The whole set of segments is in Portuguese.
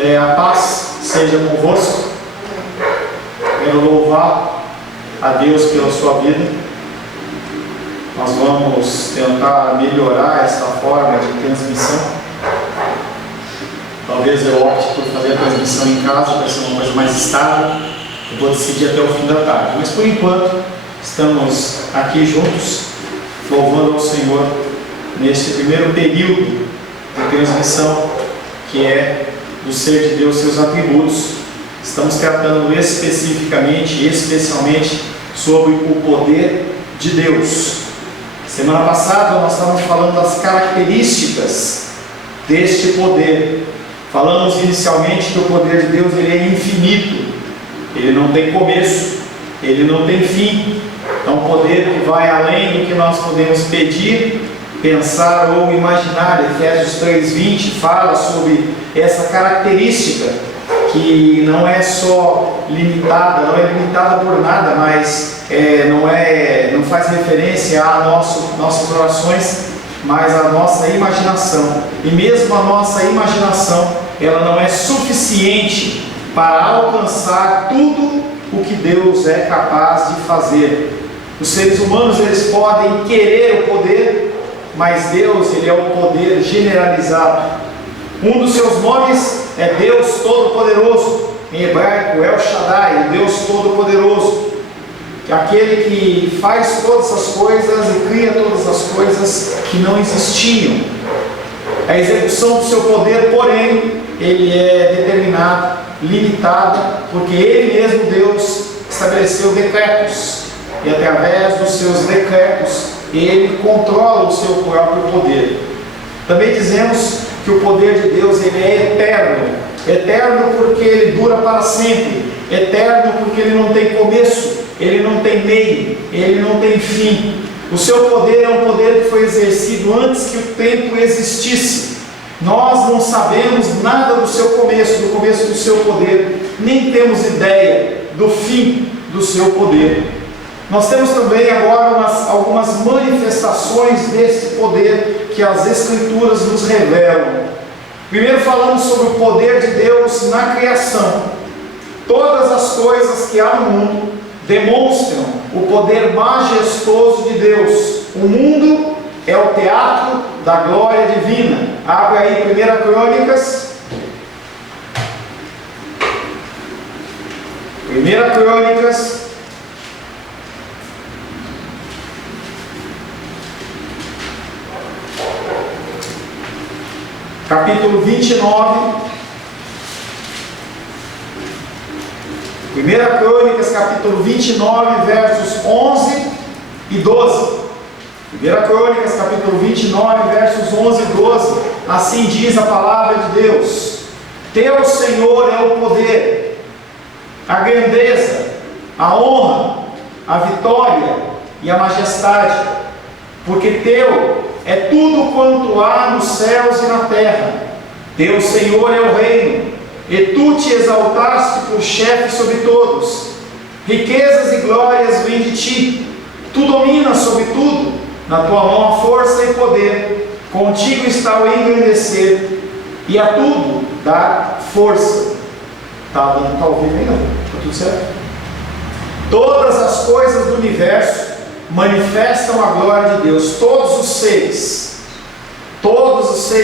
A paz seja convosco. Quero louvar a Deus pela sua vida. Nós vamos tentar melhorar essa forma de transmissão. Talvez eu opte por fazer a transmissão em casa, para ser uma coisa mais estável. Eu vou decidir até o fim da tarde. Mas por enquanto, estamos aqui juntos, louvando ao Senhor neste primeiro período de transmissão, que é do ser de Deus, seus atributos. Estamos tratando especificamente, especialmente, sobre o poder de Deus. Semana passada nós estávamos falando das características deste poder. Falamos inicialmente que o poder de Deus ele é infinito, ele não tem começo, ele não tem fim. É um poder que vai além do que nós podemos pedir, pensar ou imaginar. Efésios 3:20 fala sobre essa característica que não é só limitada, não é limitada por nada, mas não faz referência a nossas orações, mas a nossa imaginação. E mesmo a nossa imaginação, ela não é suficiente para alcançar tudo o que Deus é capaz de fazer. Os seres humanos, eles podem querer o poder, mas Deus, ele é o poder generalizado. Um dos seus nomes é Deus Todo-Poderoso. Em hebraico, El Shaddai, o Deus Todo-Poderoso. Aquele que faz todas as coisas e cria todas as coisas que não existiam. A execução do seu poder, porém, ele é determinado, limitado, porque ele mesmo, Deus, estabeleceu decretos. E através dos seus decretos, ele controla o seu próprio poder. Também dizemos que o poder de Deus ele é eterno. Eterno porque ele dura para sempre. Eterno porque ele não tem começo, ele não tem meio, ele não tem fim. O seu poder é um poder que foi exercido antes que o tempo existisse. Nós não sabemos nada do seu começo, do começo do seu poder, nem temos ideia do fim do seu poder. Nós temos também agora algumas manifestações desse poder que as Escrituras nos revelam. Primeiro falamos sobre o poder de Deus na criação. Todas as coisas que há no mundo demonstram o poder majestoso de Deus. O mundo é o teatro da glória divina. Abre aí 1 Crônicas. 1 Crônicas. Capítulo 29. 1 Crônicas, capítulo 29, versos 11 e 12. 1 Crônicas, capítulo 29, versos 11 e 12. Assim diz a palavra de Deus: Teu, Senhor, é o poder, a grandeza, a honra, a vitória e a majestade, porque Teu é tudo quanto há nos céus e na terra. Teu, Senhor, é o reino, e Tu te exaltaste por chefe sobre todos. Riquezas e glórias vêm de Ti. Tu dominas sobre tudo. Na Tua mão a força e poder. Contigo está o engrandecer, e a tudo dá força. Está ouvindo aí, não? Está tudo certo? Todas as coisas do universo manifestam a glória de Deus. Todos os seres,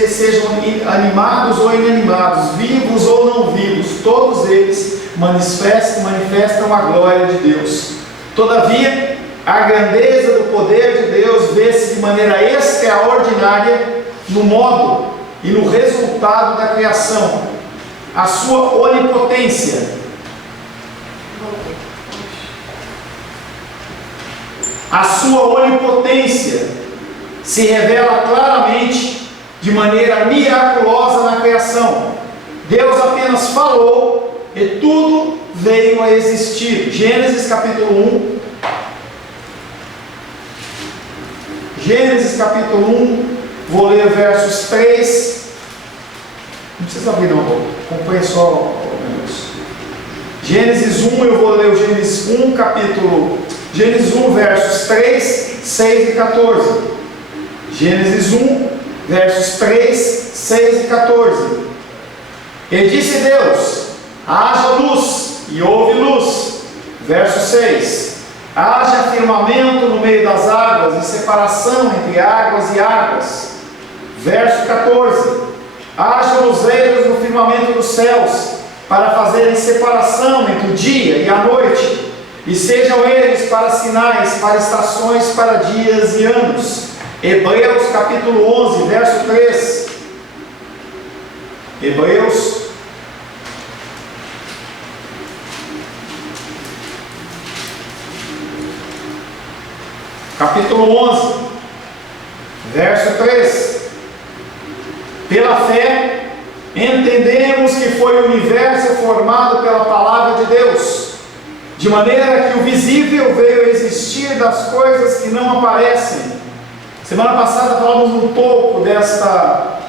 sejam animados ou inanimados, vivos ou não vivos, todos eles manifestam a glória de Deus. Todavia, a grandeza do poder de Deus vê-se de maneira extraordinária no modo e no resultado da criação. A sua onipotência, se revela claramente de maneira miraculosa na criação. Deus apenas falou e tudo veio a existir. Gênesis capítulo 1. Gênesis capítulo 1, vou ler versos 3. Não precisa abrir não, acompanha só. Gênesis 1, eu vou ler o Gênesis 1, Gênesis 1, versos 3, 6 e 14. Gênesis 1, versos 3, 6 e 14. E disse Deus: haja luz, e houve luz. Verso 6: haja firmamento no meio das águas, e separação entre águas e águas. Verso 14: haja luzeiros no firmamento dos céus, para fazerem separação entre o dia e a noite, e sejam eles para sinais, para estações, para dias e anos. Hebreus capítulo 11, verso 3. Hebreus capítulo 11, verso 3. Pela fé, entendemos que foi o universo formado pela palavra de Deus, de maneira que o visível veio a existir das coisas que não aparecem. Semana passada falamos um pouco desta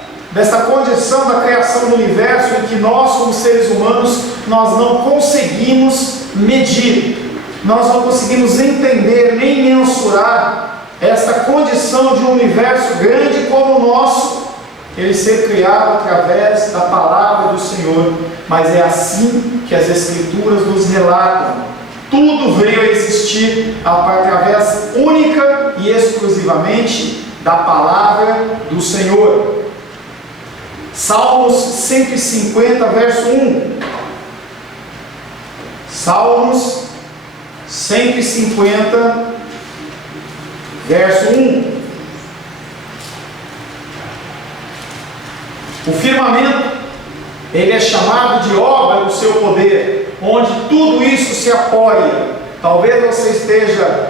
condição da criação do universo, em que nós, como seres humanos, nós não conseguimos medir, nós não conseguimos entender nem mensurar esta condição de um universo grande como o nosso, ele ser criado através da palavra do Senhor. Mas é assim que as Escrituras nos relatam. Tudo veio a existir através única e exclusivamente da palavra do Senhor. Salmos 150, verso 1. Salmos 150, verso 1. O firmamento, ele é chamado de obra do seu poder, onde tudo isso se apoia. Talvez você esteja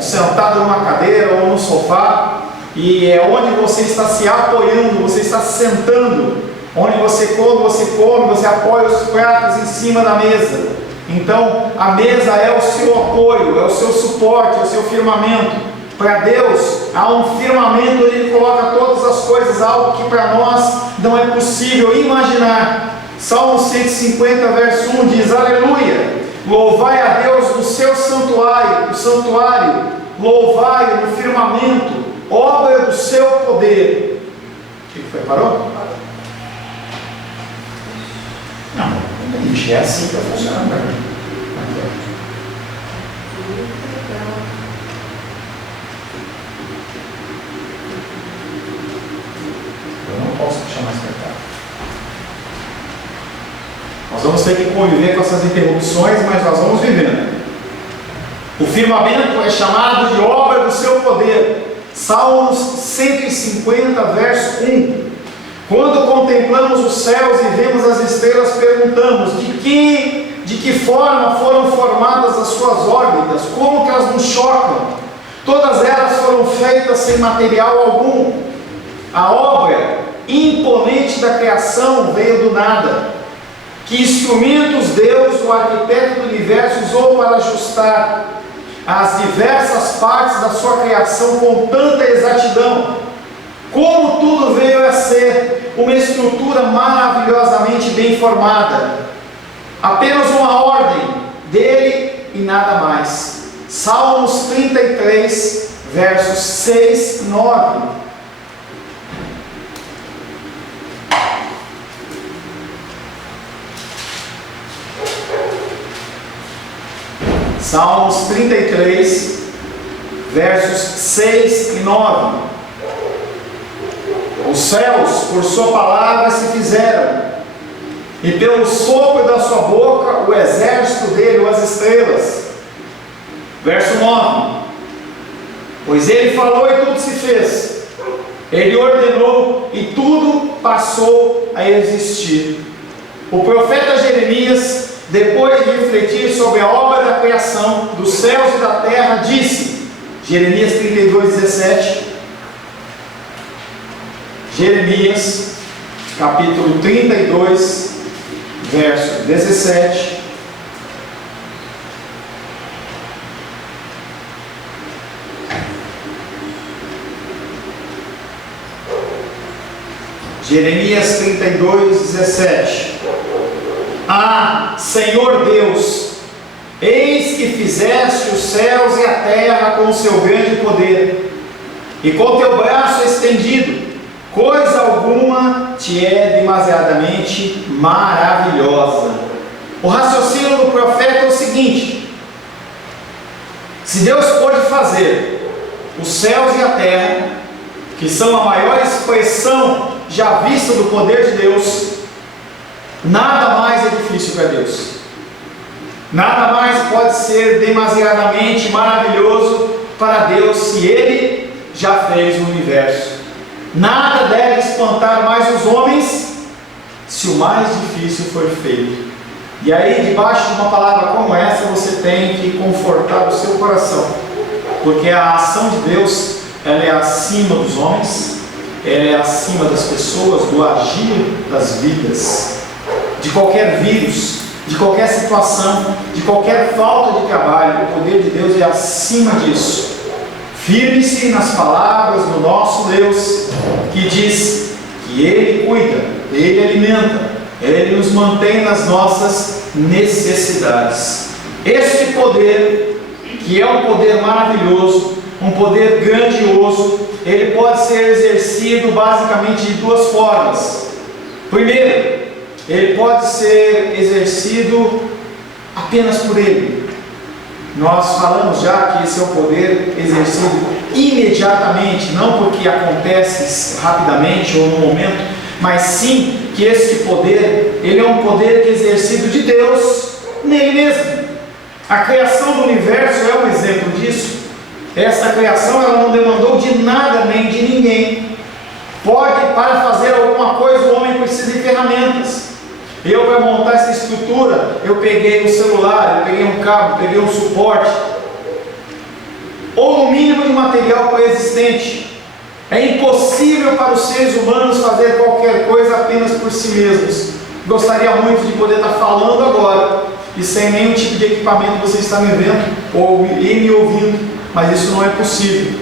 sentado numa cadeira ou no sofá, e é onde você está se apoiando, você está se sentando, onde quando você come, você apoia os pratos em cima da mesa. Então, a mesa é o seu apoio, é o seu suporte, é o seu firmamento. Para Deus, há um firmamento onde Ele coloca todas as coisas, algo que para nós não é possível imaginar. Salmo 150, verso 1 diz: aleluia, louvai a Deus no seu santuário, louvai no firmamento, obra do seu poder. O que foi? Parou? Não, gente, é assim que vai funcionar, cara. Posso puxar mais para cá. Nós vamos ter que conviver com essas interrupções, mas nós vamos vivendo. O firmamento é chamado de obra do seu poder. Salmos 150, verso 1. Quando contemplamos os céus e vemos as estrelas, perguntamos: de que forma foram formadas as suas órbitas? Como que elas nos chocam? Todas elas foram feitas sem material algum. A obra imponente da criação veio do nada. Que instrumentos Deus, o arquiteto do universo, usou para ajustar as diversas partes da sua criação com tanta exatidão. Como tudo veio a ser uma estrutura maravilhosamente bem formada. Apenas uma ordem dele e nada mais. Salmos 33, versos 6 e 9. Salmos 33, versos 6 e 9. Os céus, por sua palavra, se fizeram, e pelo sopro da sua boca, o exército dele, as estrelas. Verso 9. Pois ele falou e tudo se fez. Ele ordenou e tudo passou a existir. O profeta Jeremias, depois de refletir sobre a obra da criação dos céus e da terra, disse, Jeremias 32, 17, Jeremias capítulo 32, verso 17, Jeremias 32, 17. Ah, Senhor Deus, eis que fizeste os céus e a terra com o seu grande poder, e com teu braço estendido, coisa alguma te é demasiadamente maravilhosa. O raciocínio do profeta é o seguinte: se Deus pôde fazer os céus e a terra, que são a maior expressão já vista do poder de Deus, nada mais é difícil para Deus. Nada mais pode ser demasiadamente maravilhoso para Deus se Ele já fez o universo. Nada deve espantar mais os homens se o mais difícil for feito. E aí, debaixo de uma palavra como essa, você tem que confortar o seu coração, porque a ação de Deus, ela é acima dos homens, ela é acima das pessoas, do agir das vidas, de qualquer vírus, de qualquer situação, de qualquer falta de trabalho. O poder de Deus é acima disso. Firme-se nas palavras do nosso Deus, que diz que Ele cuida, Ele alimenta, Ele nos mantém nas nossas necessidades. Este poder, que é um poder maravilhoso, um poder grandioso, ele pode ser exercido basicamente de duas formas. Primeiro, ele pode ser exercido apenas por Ele. Nós falamos já que esse é um poder exercido imediatamente, não porque acontece rapidamente ou no momento, mas sim que esse poder, ele é um poder que é exercido de Deus nele mesmo. A criação do universo é um exemplo disso. Essa criação, ela não demandou de nada nem de ninguém. Para fazer alguma coisa, o homem precisa de ferramentas. Para montar essa estrutura, eu peguei um celular, eu peguei um cabo, peguei um suporte, ou no mínimo de material pré-existente. É impossível para os seres humanos fazer qualquer coisa apenas por si mesmos. Gostaria muito de poder estar falando agora, e sem nenhum tipo de equipamento você está me vendo, ou me ouvindo, mas isso não é possível.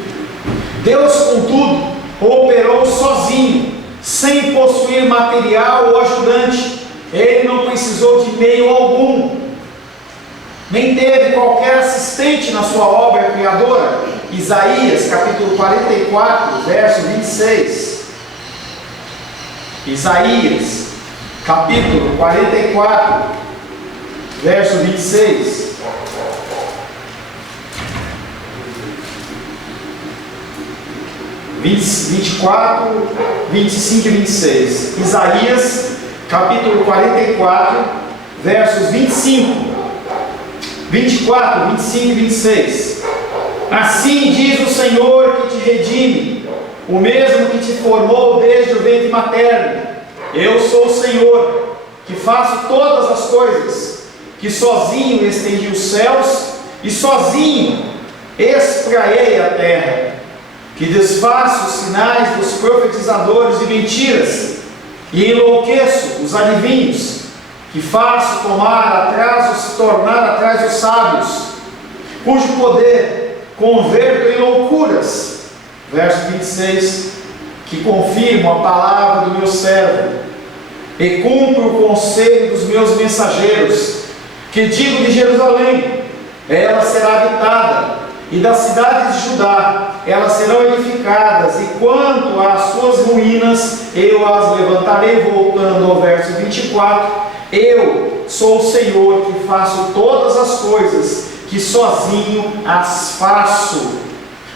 Deus, contudo, operou sozinho, sem possuir material ou ajudante. Ele não precisou de meio algum, nem teve qualquer assistente na sua obra criadora. Isaías capítulo 44, verso 26. Isaías capítulo 44, verso 26. (24, 25 e 26). Isaías capítulo 44, versos 25, 24, 25 e 26. Assim diz o Senhor que te redime, o mesmo que te formou desde o ventre materno. Eu sou o Senhor, que faço todas as coisas, que sozinho estendi os céus e sozinho espraiei a terra, que desfaço os sinais dos profetizadores de mentiras e enlouqueço os adivinhos, que faço tornar atrás os sábios, cujo poder converto em loucuras. Verso 26, que confirmo a palavra do meu servo e cumpro o conselho dos meus mensageiros, que digo de Jerusalém, ela será habitada, e das cidades de Judá, elas serão edificadas, e quanto às suas ruínas, eu as levantarei. Voltando ao verso 24, eu sou o Senhor que faço todas as coisas, que sozinho as faço.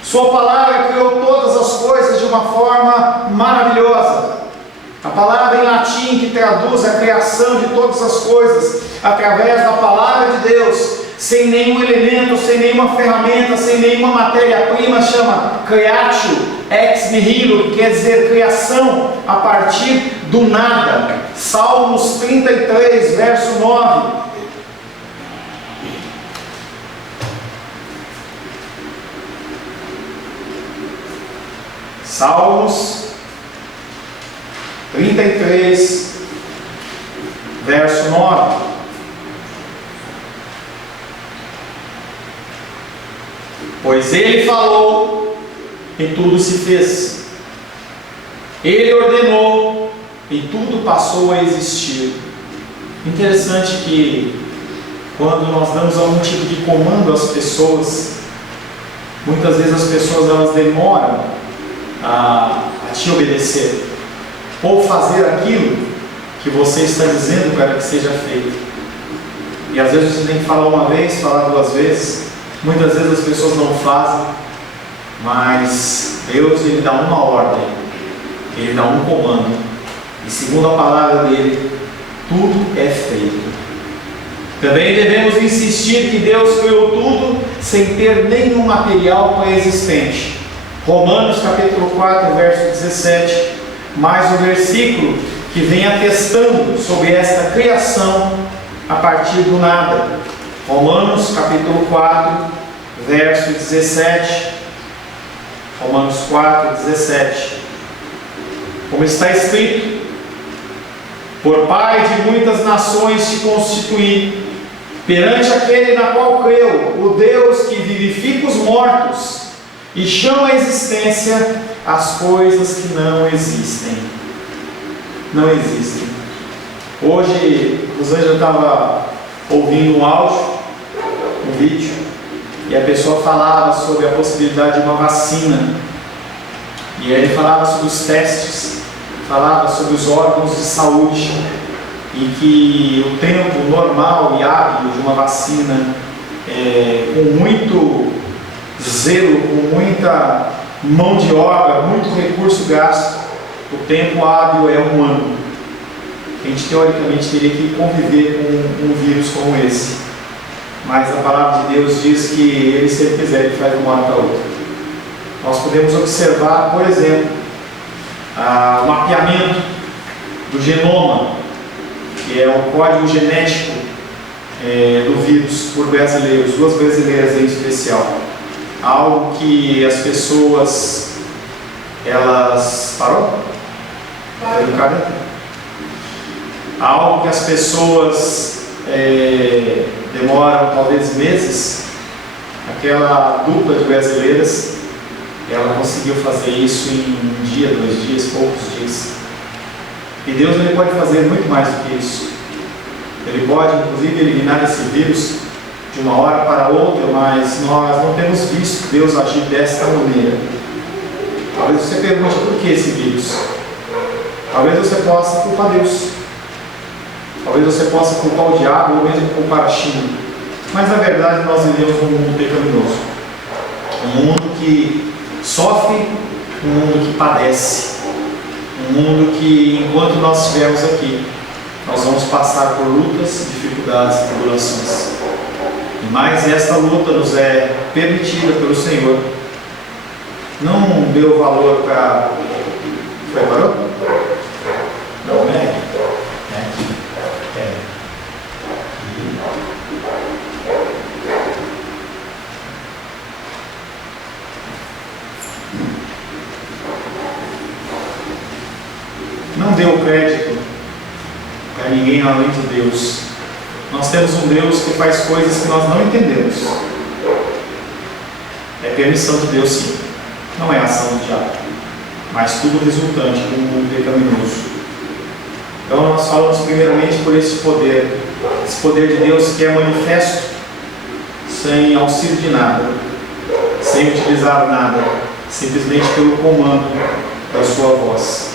Sua palavra criou todas as coisas de uma forma maravilhosa. A palavra em latim que traduz a criação de todas as coisas, através da palavra de Deus, sem nenhum elemento, sem nenhuma ferramenta, sem nenhuma matéria-prima, chama creatio ex nihilo, que quer dizer criação a partir do nada. Salmos 33, verso 9. Salmos 33, verso 9. Pois Ele falou e tudo se fez. Ele ordenou e tudo passou a existir. Interessante que quando nós damos algum tipo de comando às pessoas, muitas vezes as pessoas elas demoram a te obedecer ou fazer aquilo que você está dizendo para que seja feito. E às vezes você tem que falar uma vez, falar duas vezes. Muitas vezes as pessoas não fazem, mas Deus, Ele dá uma ordem, Ele dá um comando, e segundo a palavra dele, tudo é feito. Também devemos insistir que Deus criou tudo sem ter nenhum material pré-existente. Romanos capítulo 4, verso 17, mais um versículo que vem atestando sobre esta criação a partir do nada. Romanos capítulo 4, verso 17. Romanos 4, 17. Como está escrito: por pai de muitas nações te constituí, perante aquele na qual creu, o Deus que vivifica os mortos e chama à existência as coisas que não existem. Não existem. Hoje, o Rosângela estava ouvindo um áudio, um vídeo, e a pessoa falava sobre a possibilidade de uma vacina. E aí ele falava sobre os testes, falava sobre os órgãos de saúde, e que o tempo normal e hábil de uma vacina, com muito zelo, com muita mão de obra, muito recurso gasto, o tempo hábil é um ano. A gente teoricamente teria que conviver com um vírus como esse, mas a palavra de Deus diz que Ele, se Ele quiser, Ele faz de uma hora para outra. Nós podemos observar, por exemplo, o mapeamento do genoma, que é o código genético do vírus, por brasileiros, duas brasileiras em especial. Algo que as pessoas, elas... Parou? Algo que as pessoas demoram talvez meses. Aquela dupla de brasileiras, ela conseguiu fazer isso em um dia, 2 dias, poucos dias. E Deus, Ele pode fazer muito mais do que isso. Ele pode, inclusive, eliminar esse vírus de uma hora para outra, mas nós não temos visto Deus agir desta maneira. Talvez você pergunte: por que esse vírus? Talvez você possa culpar Deus. Talvez você possa culpar o diabo ou mesmo culpar a China. Mas na verdade nós vivemos num mundo pecaminoso. Um mundo que sofre, um mundo que padece. Um mundo que, enquanto nós estivermos aqui, nós vamos passar por lutas, dificuldades e tribulações. Mas esta luta nos é permitida pelo Senhor. Não deu valor para... Foi, parou? Não, né? Não deu crédito para ninguém além de Deus. Nós temos um Deus que faz coisas que nós não entendemos. É permissão de Deus, sim. Não é ação do diabo, mas tudo resultante de um mundo pecaminoso. Então nós falamos primeiramente por esse poder de Deus que é manifesto sem auxílio de nada, sem utilizar nada, simplesmente pelo comando da sua voz.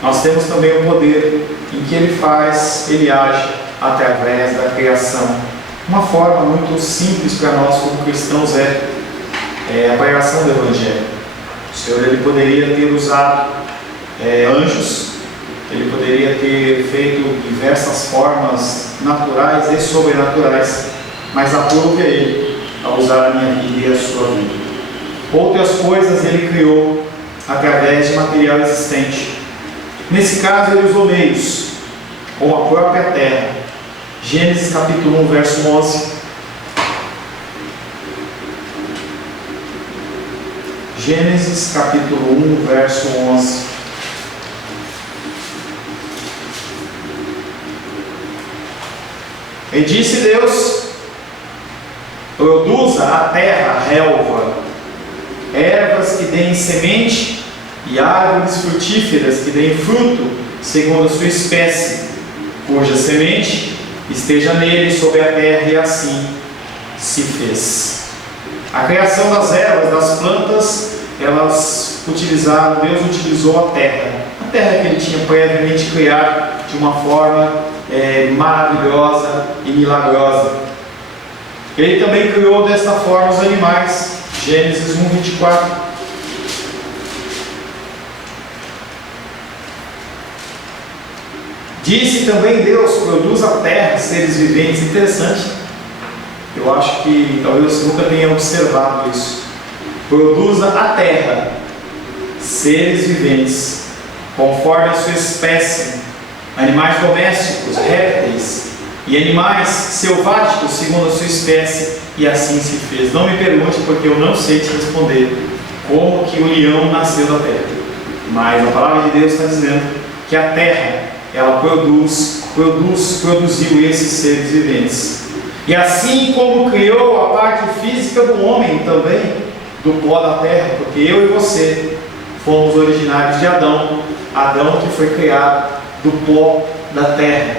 Nós temos também o poder em que Ele age através da criação. Uma forma muito simples para nós como cristãos é a pregação do Evangelho. O Senhor, Ele poderia ter usado anjos, Ele poderia ter feito diversas formas naturais e sobrenaturais, mas aprove a Ele a usar a minha vida e a sua vida. Outras coisas Ele criou através de material existente. Nesse caso, Ele usou meios, ou a própria terra. Gênesis capítulo 1, verso 11. Gênesis capítulo 1, verso 11. E disse Deus: produza a terra relva, ervas que deem semente, e árvores frutíferas que deem fruto segundo a sua espécie, cuja semente esteja nele sobre a terra, e assim se fez. A criação das ervas, das plantas, Deus utilizou a terra. a terra que ele tinha previamente criado de uma forma maravilhosa e milagrosa. Ele também criou desta forma os animais. Gênesis 1:24. Disse também Deus: produz a terra seres viventes. Interessante. Eu acho que talvez você nunca tenha observado isso. Produza a terra seres viventes, conforme a sua espécie, animais domésticos, répteis, e animais selváticos, segundo a sua espécie, e assim se fez. Não me pergunte, porque eu não sei te responder como que o leão nasceu da terra. Mas a palavra de Deus está dizendo que a terra, ela produziu esses seres viventes. E assim como criou a parte física do homem também, do pó da terra, porque eu e você fomos originários de Adão, Adão que foi criado do pó da terra.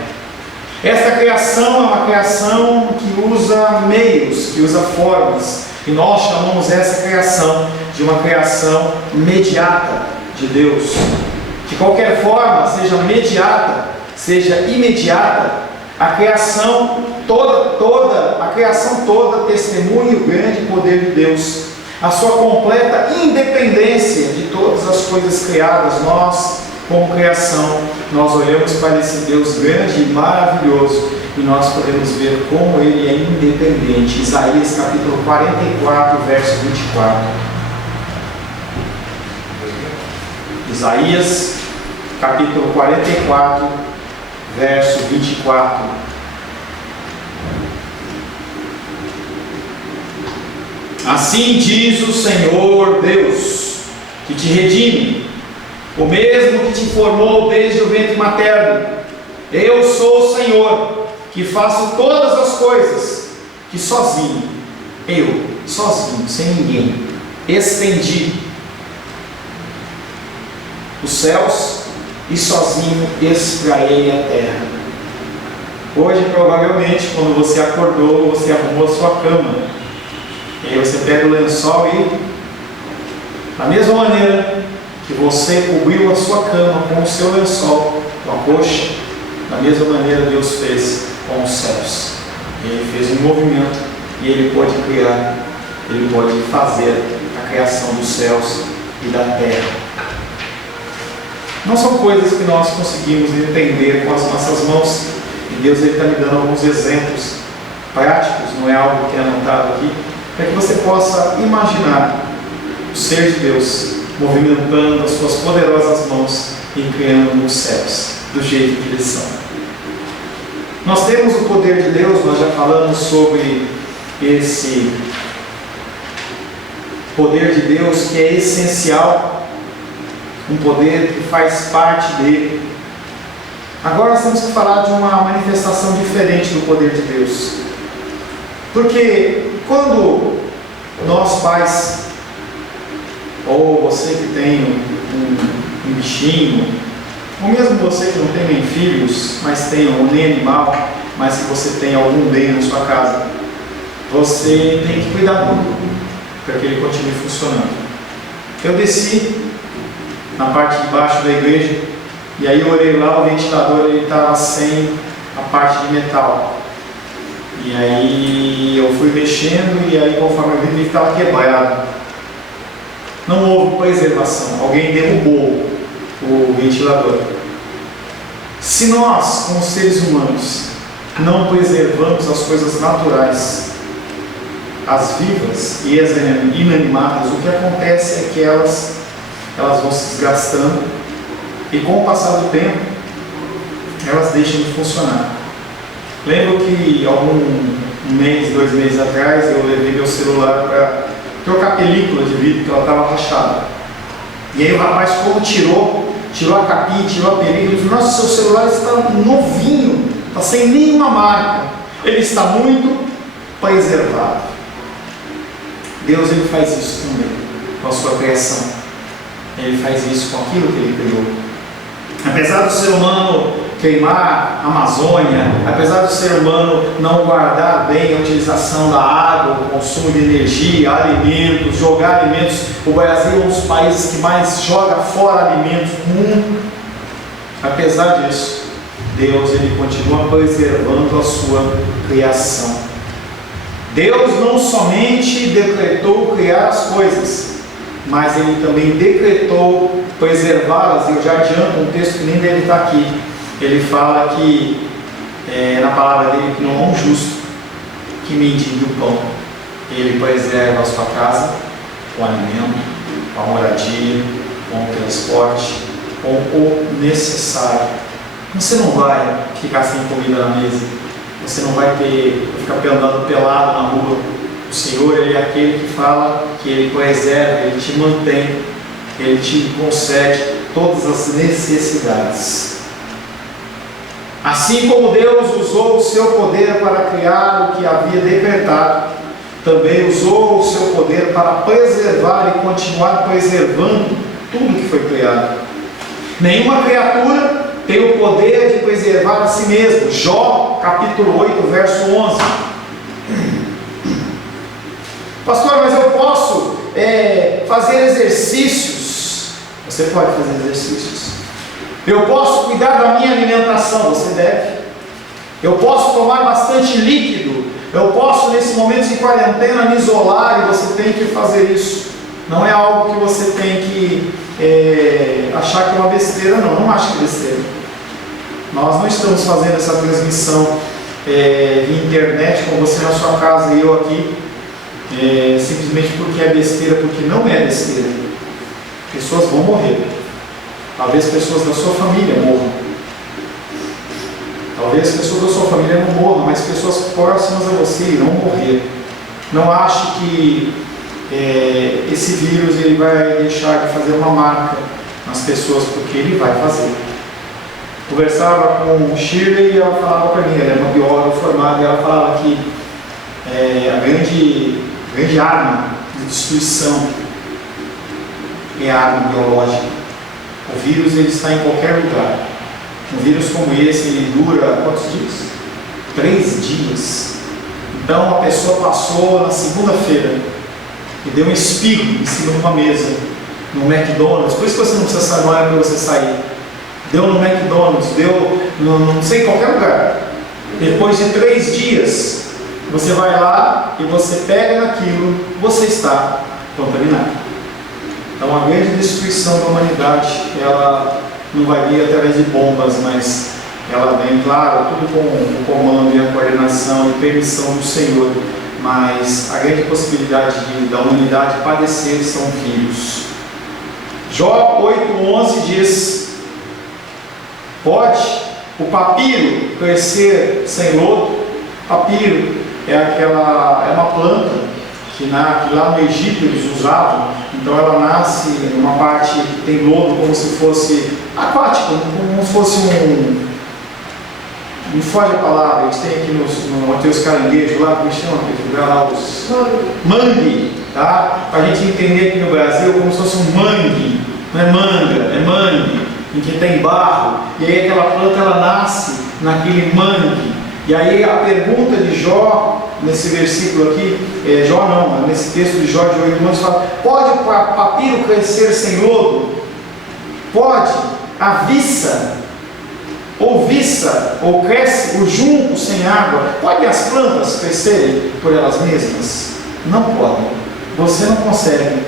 Esta criação é uma criação que usa meios, que usa formas, e nós chamamos essa criação de uma criação mediata de Deus. De qualquer forma, seja mediata, seja imediata, a criação toda testemunha o grande poder de Deus, a sua completa independência de todas as coisas criadas. Nós, como criação, nós olhamos para esse Deus grande e maravilhoso e nós podemos ver como Ele é independente. Isaías capítulo 44, verso 24. Isaías capítulo 44, verso 24. Assim diz o Senhor Deus, que te redime, o mesmo que te formou desde o ventre materno. Eu sou o Senhor, que faço todas as coisas, que sozinho, sem ninguém, estendi os céus e sozinho espraiei a terra. Hoje, provavelmente, quando você acordou, você arrumou a sua cama. E aí você pega o lençol e, da mesma maneira que você cobriu a sua cama com o seu lençol, com a coxa, da mesma maneira Deus fez com os céus. Ele fez um movimento e Ele pode criar, Ele pode fazer a criação dos céus e da terra. Não são coisas que nós conseguimos entender com as nossas mãos, e Deus está me dando alguns exemplos práticos, não é algo que é anotado aqui, para que você possa imaginar o ser de Deus movimentando as suas poderosas mãos e criando os céus do jeito que eles são. Nós temos o poder de Deus, nós já falamos sobre esse poder de Deus que é essencial, um poder que faz parte dele. Agora nós temos que falar de uma manifestação diferente do poder de Deus. Porque quando nós pais, ou você que tem um bichinho, ou mesmo você que não tem nem filhos, mas tem nem animal, mas que você tem algum bem na sua casa, você tem que cuidar dele, para que ele continue funcionando. Eu desci na parte de baixo da igreja, e aí eu olhei lá, o ventilador ele estava sem a parte de metal. E aí eu fui mexendo, e aí conforme eu vi, ele estava quebrado. Não houve preservação, alguém derrubou o ventilador. Se nós, como seres humanos, não preservamos as coisas naturais, as vivas e as inanimadas, o que acontece é que elas vão se desgastando, e com o passar do tempo, elas deixam de funcionar. Lembro que um mês, 2 meses atrás, eu levei meu celular para trocar a película de vidro, que ela estava rachada. E aí o rapaz, como tirou a capinha, tirou a película, ele falou: nossa, seu celular está novinho, está sem nenhuma marca, ele está muito preservado. Deus, ele faz isso também com a sua criação. Ele faz isso com aquilo que ele criou. Apesar do ser humano queimar a Amazônia, apesar do ser humano não guardar bem a utilização da água, o consumo de energia, alimentos, jogar alimentos, o Brasil é um dos países que mais joga fora alimentos no mundo. apesar disso, Deus ele continua preservando a sua criação. Deus não somente decretou criar as coisas, mas Ele também decretou preservá-las. Eu já adianto um texto que nem deve estar aqui. Ele fala que, na palavra dele, que não é um justo que mendigue o pão. Ele preserva a sua casa, com alimento, com a moradia, com o transporte, com o necessário. Você não vai ficar sem comida na mesa. Você não vai ficar andando pelado na rua. O Senhor, Ele é aquele que fala que Ele preserva, Ele te mantém, Ele te concede todas as necessidades. Assim como Deus usou o seu poder para criar o que havia decretado, também usou o seu poder para preservar e continuar preservando tudo que foi criado. Nenhuma criatura tem o poder de preservar a si mesmo. Jó, capítulo 8, verso 11. Pastor, mas eu posso fazer exercícios. Você pode fazer exercícios. Eu posso cuidar da minha alimentação. Você deve. Eu posso tomar bastante líquido. Eu posso, nesse momento de quarentena, me isolar, e você tem que fazer isso. Não é algo que você tem que achar que é uma besteira, não. Não acho que é besteira. Nós não estamos fazendo essa transmissão via internet com você na sua casa e eu aqui, simplesmente porque é besteira, porque não é besteira. Pessoas vão morrer. Talvez pessoas da sua família morram. Talvez pessoas da sua família não morram, mas pessoas próximas a você irão morrer. Não ache que esse vírus ele vai deixar de fazer uma marca nas pessoas, porque ele vai fazer. Conversava com Shirley e ela falava para mim, ela é uma bióloga formada, e ela falava que a grande arma de destruição é a arma biológica. O vírus ele está em qualquer lugar. Um vírus como esse, ele dura quantos dias? 3 dias. Então a pessoa passou na segunda-feira e deu um espirro em cima de uma mesa no McDonald's. Por isso que você não precisa sair, não é para você sair. Deu no McDonald's, deu não sei, em qualquer lugar. Depois de 3 dias, você vai lá e você pega naquilo, você está contaminado. Então a grande destruição da humanidade, ela não vai vir através de bombas, mas ela vem, claro, tudo com o comando e a coordenação e permissão do Senhor. Mas a grande possibilidade da humanidade padecer são vírus. Jó 8,11 diz: pode o papiro crescer sem lodo? Papiro é uma planta que lá no Egito eles usavam. Então ela nasce numa parte que tem lodo, como se fosse aquático, como se fosse me foge a palavra, a gente tem aqui tem os caranguejos lá, como chama aquele lugar lá, os mangue, tá? Para a gente entender aqui no Brasil como se fosse um mangue, não é manga, é mangue, em que tem barro, e aí aquela planta ela nasce naquele mangue. E aí a pergunta de Jó, nesse versículo aqui, nesse texto de Jó de 8 anos, fala: pode o papiro crescer sem lodo? Pode a viça, ou cresce o junco sem água? Podem as plantas crescerem por elas mesmas? Não podem. Você não consegue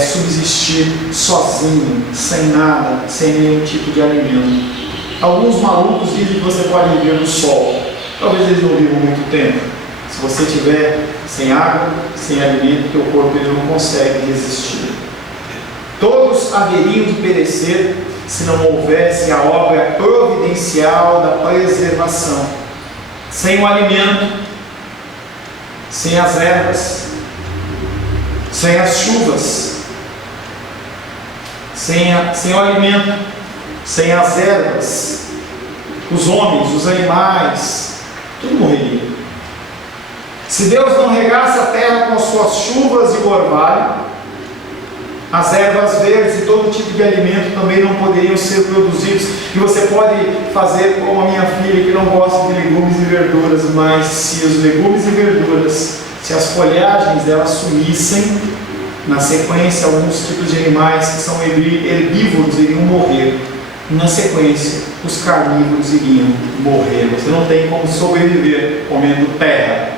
subsistir sozinho, sem nada, sem nenhum tipo de alimento. Alguns malucos dizem que você pode viver no sol. Talvez eles não vivam muito tempo. Se você estiver sem água, sem alimento, teu corpo ele não consegue resistir. Todos haveriam de perecer se não houvesse a obra providencial da preservação. Sem o alimento, sem as ervas, sem as chuvas, sem o alimento, sem as ervas, os homens, os animais, tudo morreria. Se Deus não regasse a terra com suas chuvas e orvalho, as ervas verdes e todo tipo de alimento também não poderiam ser produzidos. E você pode fazer como a minha filha, que não gosta de legumes e verduras, mas se os legumes e verduras, se as folhagens delas sumissem, na sequência alguns tipos de animais que são herbívoros iriam morrer. Na sequência, os carnívoros iriam morrer. Você não tem como sobreviver comendo terra.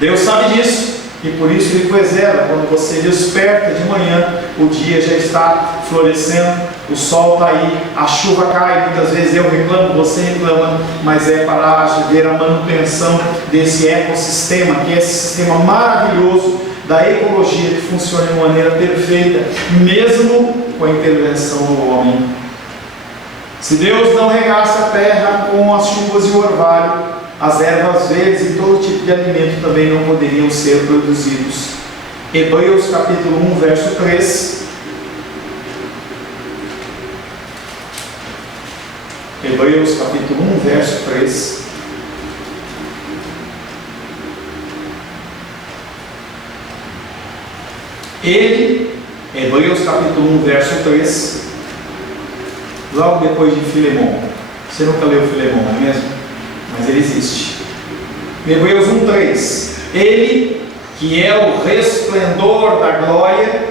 Deus sabe disso e por isso Ele preserva. Quando você desperta de manhã, o dia já está florescendo, o sol está aí, a chuva cai. Muitas vezes eu reclamo, você reclama, mas é para ver a manutenção desse ecossistema, que é esse sistema maravilhoso da ecologia que funciona de maneira perfeita, mesmo com a intervenção do homem. Se Deus não regasse a terra com as chuvas de orvalho, as ervas verdes e todo tipo de alimento também não poderiam ser produzidos. Hebreus capítulo 1, verso 3. Hebreus capítulo 1, verso 3. Ele, Hebreus capítulo 1, verso 3, logo depois de Filemon. Você nunca leu Filemon, não é mesmo? Mas ele existe. Hebreus 1, 3. Ele, que é o resplendor da glória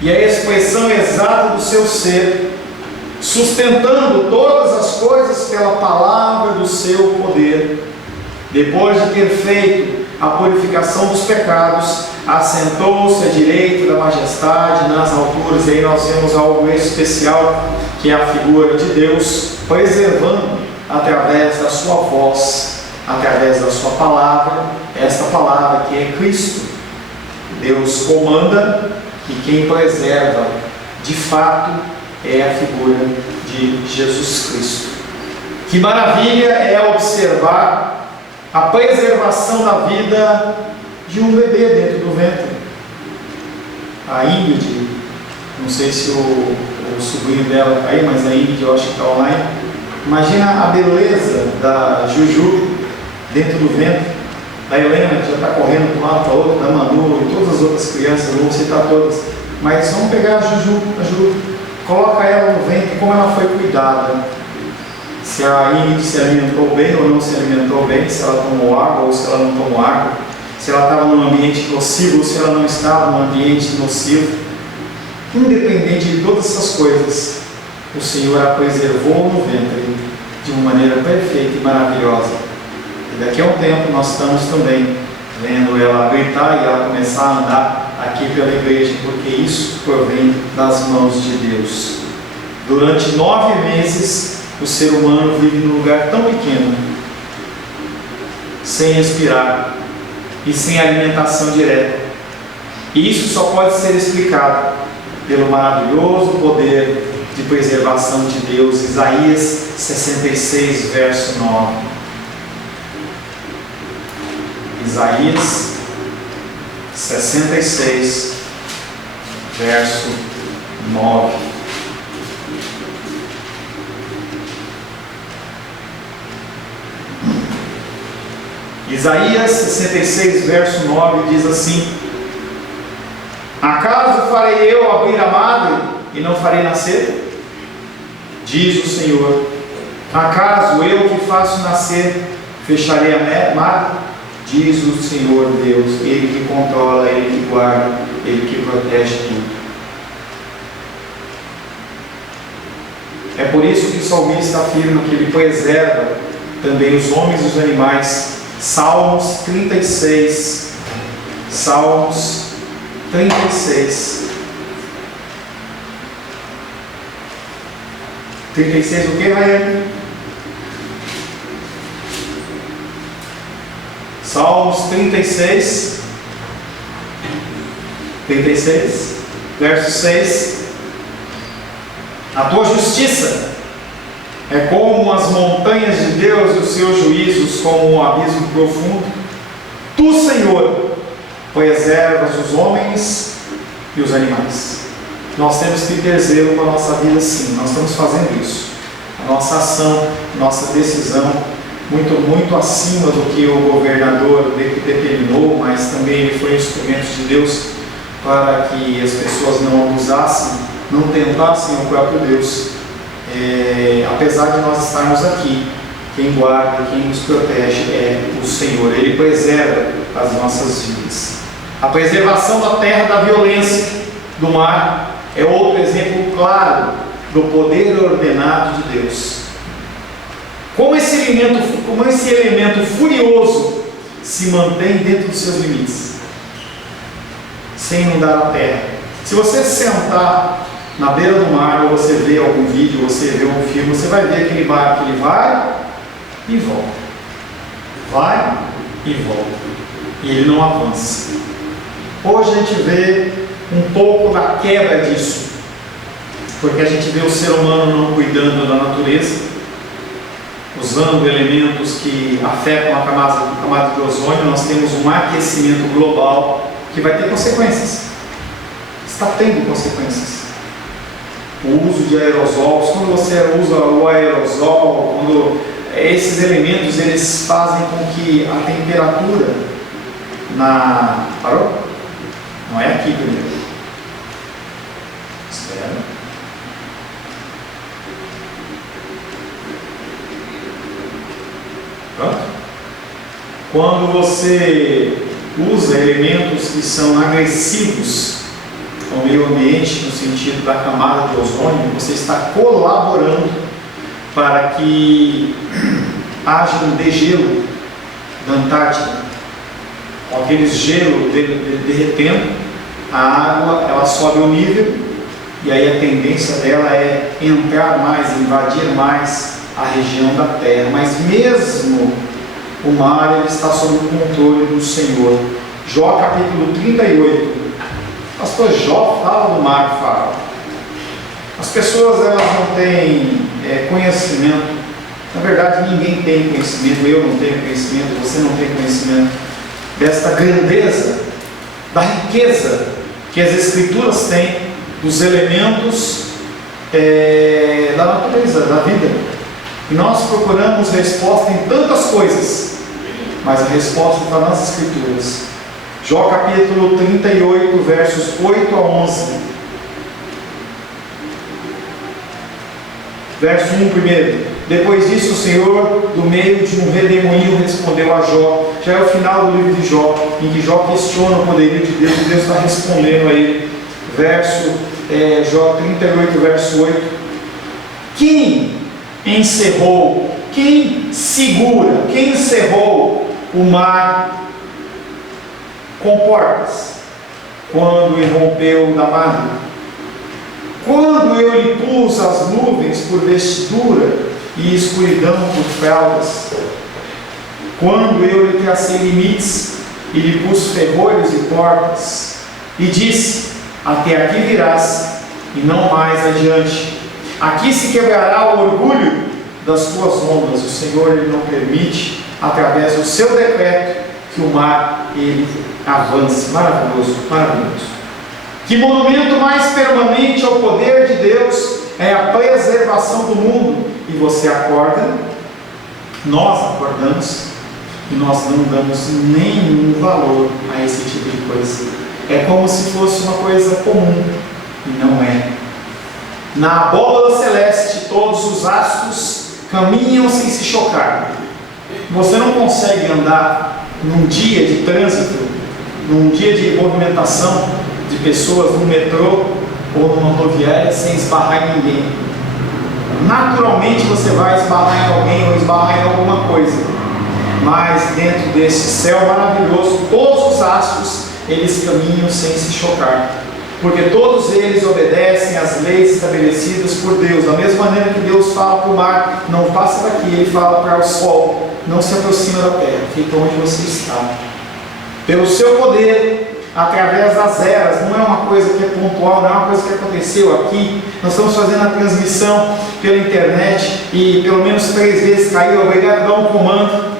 e a expressão exata do seu ser, sustentando todas as coisas pela palavra do seu poder, depois de ter feito a purificação dos pecados, assentou-se à direita da majestade nas alturas. E aí nós vemos algo especial, que é a figura de Deus preservando através da sua voz, através da sua palavra, esta palavra que é Cristo. Deus comanda e quem preserva de fato é a figura de Jesus Cristo. Que maravilha é observar a preservação da vida de um bebê dentro do ventre. A Ingrid, não sei se o sobrinho dela está aí, mas a Ingrid eu acho que está online. Imagina a beleza da Juju dentro do ventre, da Helena que já está correndo de um lado para o outro, da Manu e todas as outras crianças, não vou citar todas, mas vamos pegar a Juju, coloca ela no ventre, como ela foi cuidada. Se a Ingrid se alimentou bem ou não se alimentou bem, se ela tomou água ou se ela não tomou água, se ela estava num ambiente nocivo ou se ela não estava num ambiente nocivo. Independente de todas essas coisas, o Senhor a preservou no ventre de uma maneira perfeita e maravilhosa. E daqui a um tempo nós estamos também vendo ela gritar e ela começar a andar aqui pela igreja, porque isso provém das mãos de Deus. Durante 9 meses, o ser humano vive num lugar tão pequeno, sem respirar e sem alimentação direta. E isso só pode ser explicado pelo maravilhoso poder de preservação de Deus. Isaías 66, verso 9. Isaías 66, verso 9. Isaías 66, verso 9 diz assim: acaso farei eu abrir a madre e não farei nascer? Diz o Senhor. Acaso eu que faço nascer fecharei a madre? Diz o Senhor Deus, Ele que controla, Ele que guarda, Ele que protege tudo. É por isso que o salmista afirma que Ele preserva também os homens e os animais. Salmos 36. Salmos 36. 36 o que, Raiane? Salmos 36. 36, verso 6. A tua justiça é como as montanhas de Deus e os seus juízos como um abismo profundo. Tu, Senhor, preservas os homens e os animais. Nós temos que ter zelo com a nossa vida, sim. Nós estamos fazendo isso. A nossa ação, nossa decisão, muito acima do que o governador determinou, mas também ele foi instrumento de Deus para que as pessoas não abusassem, não tentassem o próprio Deus. Apesar de nós estarmos aqui, quem guarda, quem nos protege é o Senhor. Ele preserva as nossas vidas. A preservação da terra da violência do mar é outro exemplo claro do poder ordenado de Deus. Como esse elemento furioso se mantém dentro dos seus limites, sem inundar a terra. Se você sentar na beira do mar, ou você vê algum vídeo, ou você vê um filme, você vai ver aquele barco que ele vai e volta. Vai e volta. E ele não avança. Hoje a gente vê um pouco da quebra disso, porque a gente vê o ser humano não cuidando da natureza, usando elementos que afetam a camada de ozônio. Nós temos um aquecimento global que vai ter consequências. Está tendo consequências. O uso de aerosols, quando você usa o aerosol, quando esses elementos eles fazem com que a temperatura Parou? Não é aqui primeiro. Espera. Pronto? Quando você usa elementos que são agressivos ao meio ambiente, no sentido da camada de ozônio, você está colaborando para que haja um degelo da Antártica. Com aqueles gelos derretendo, a água ela sobe o nível, e aí a tendência dela é entrar mais, invadir mais a região da terra. Mas mesmo o mar ele está sob o controle do Senhor. Jó capítulo 38. Pastor Jó fala do mar, fala. As pessoas elas não têm conhecimento. Na verdade, ninguém tem conhecimento. Eu não tenho conhecimento, você não tem conhecimento desta grandeza, da riqueza que as Escrituras têm dos elementos da natureza, da vida. E nós procuramos resposta em tantas coisas, mas a resposta está nas Escrituras. Jó capítulo 38, versos 8 a 11. Verso 1 primeiro. Depois disso o Senhor, do meio de um redemoinho, respondeu a Jó. Já é o final do livro de Jó, em que Jó questiona o poderio de Deus, e Deus está respondendo a ele. Jó 38, verso 8. Quem encerrou, quem segura, quem encerrou o mar com portas, quando irrompeu da mar? Quando eu lhe pus as nuvens por vestidura e escuridão por fraldas, quando eu lhe tracei limites e lhe pus ferrolhos e portas, e disse: até aqui virás e não mais adiante, aqui se quebrará o orgulho das tuas ondas. O Senhor ele não permite, através do seu decreto, que o mar ele avance. Maravilhoso, maravilhoso. Que monumento mais permanente ao poder de Deus é a preservação do mundo. E você acorda, nós acordamos, e nós não damos nenhum valor a esse tipo de coisa. É como se fosse uma coisa comum, e não é. Na abóbada celeste, todos os astros caminham sem se chocar. Você não consegue andar num dia de trânsito, num dia de movimentação de pessoas no metrô ou numa rodoviária sem esbarrar em ninguém. Naturalmente você vai esbarrar em alguém ou esbarrar em alguma coisa, mas dentro desse céu maravilhoso, todos os astros eles caminham sem se chocar, porque todos eles obedecem às leis estabelecidas por Deus. Da mesma maneira que Deus fala para o mar: não passa daqui, ele fala para o sol: não se aproxima da terra, fica onde você está. Pelo seu poder, através das eras, não é uma coisa que é pontual, não é uma coisa que aconteceu aqui. Nós estamos fazendo a transmissão pela internet e pelo menos 3 vezes caiu. Obrigado, dá um comando.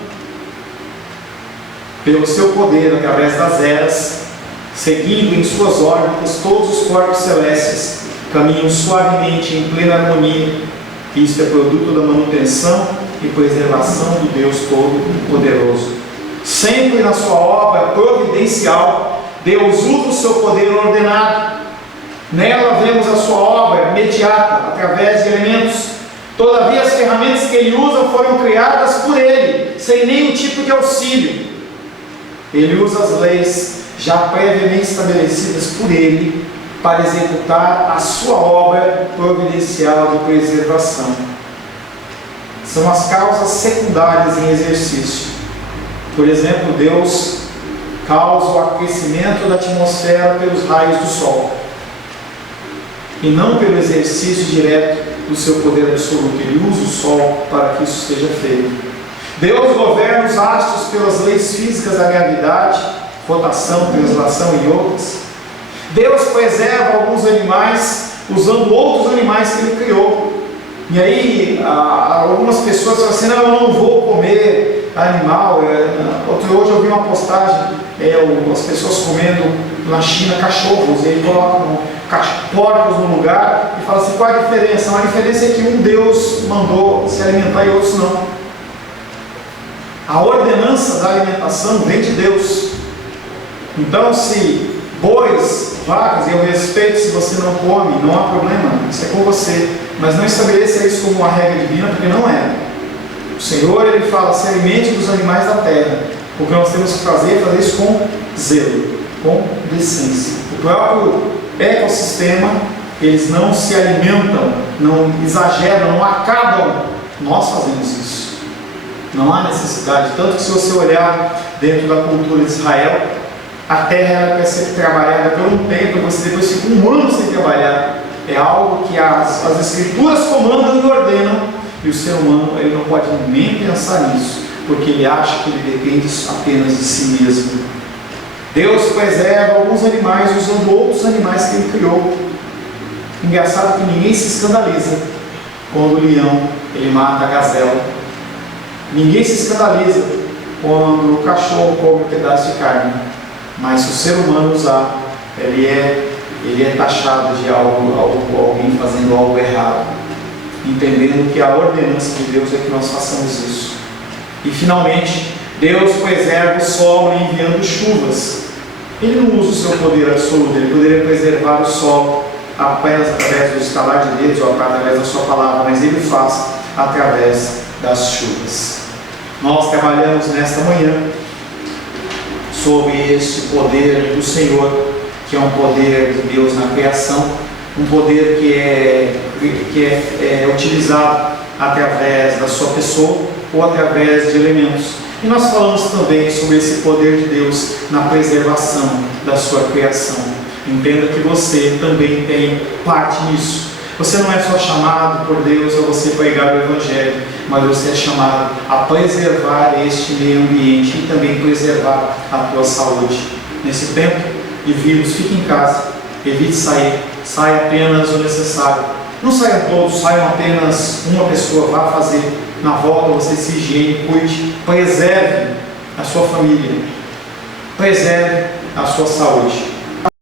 Pelo seu poder, através das eras, seguindo em suas órbitas, todos os corpos celestes caminham suavemente em plena harmonia. Isso é produto da manutenção e preservação do Deus Todo-Poderoso. Sempre na sua obra providencial, Deus usa o seu poder ordenado. Nela vemos a sua obra imediata, através de elementos. Todavia as ferramentas que ele usa foram criadas por ele, sem nenhum tipo de auxílio. Ele usa as leis já previamente estabelecidas por ele, para executar a sua obra providencial de preservação. São as causas secundárias em exercício. Por exemplo, Deus causa o aquecimento da atmosfera pelos raios do sol, e não pelo exercício direto do seu poder absoluto. Ele usa o sol para que isso seja feito. Deus governa os astros pelas leis físicas da gravidade, rotação, translação e outras. Deus preserva alguns animais usando outros animais que Ele criou. E aí, algumas pessoas falam assim: não, eu não vou comer animal. Hoje eu vi uma postagem, as pessoas comendo na China cachorros, e aí colocam porcos no lugar e falam assim: qual a diferença? A diferença é que um Deus mandou se alimentar e outros não. A ordenança da alimentação vem de Deus. Então, se bois, vacas, eu respeito se você não come, não há problema, isso é com você. Mas não estabeleça isso como uma regra divina, porque não é. O Senhor, Ele fala: se alimente dos animais da terra. O que nós temos que fazer é fazer isso com zelo, com decência. O próprio ecossistema, eles não se alimentam, não exageram, não acabam. Nós fazemos isso. Não há necessidade. Tanto que, se você olhar dentro da cultura de Israel, a terra era para ser trabalhada por um tempo, você depois fica um ano sem trabalhar. É algo que as Escrituras comandam e ordenam, e o ser humano, ele não pode nem pensar nisso, porque ele acha que ele depende apenas de si mesmo. Deus preserva alguns animais usando outros animais que Ele criou. Engraçado que ninguém se escandaliza quando o leão ele mata a gazela. Ninguém se escandaliza quando o cachorro come um pedaço de carne. Mas se o ser humano usar, ele é taxado de alguém fazendo algo errado, entendendo que a ordenança de Deus é que nós façamos isso. E finalmente, Deus preserva o solo enviando chuvas. Ele não usa o seu poder absoluto, Ele poderia preservar o solo apenas através do estalar de dedos ou através da sua palavra, mas Ele faz através das chuvas. Nós trabalhamos nesta manhã sobre este poder do Senhor, que é um poder de Deus na criação, um poder que é utilizado através da sua pessoa ou através de elementos. E nós falamos também sobre esse poder de Deus na preservação da sua criação. Entenda que você também tem parte nisso. Você não é só chamado por Deus a você pregar o Evangelho, mas você é chamado a preservar este meio ambiente e também preservar a tua saúde. Nesse tempo de vírus, fique em casa, evite sair, saia apenas o necessário. Não saiam todos, saiam apenas uma pessoa, vá fazer. Na volta você se higiene, cuide, preserve a sua família, preserve a sua saúde.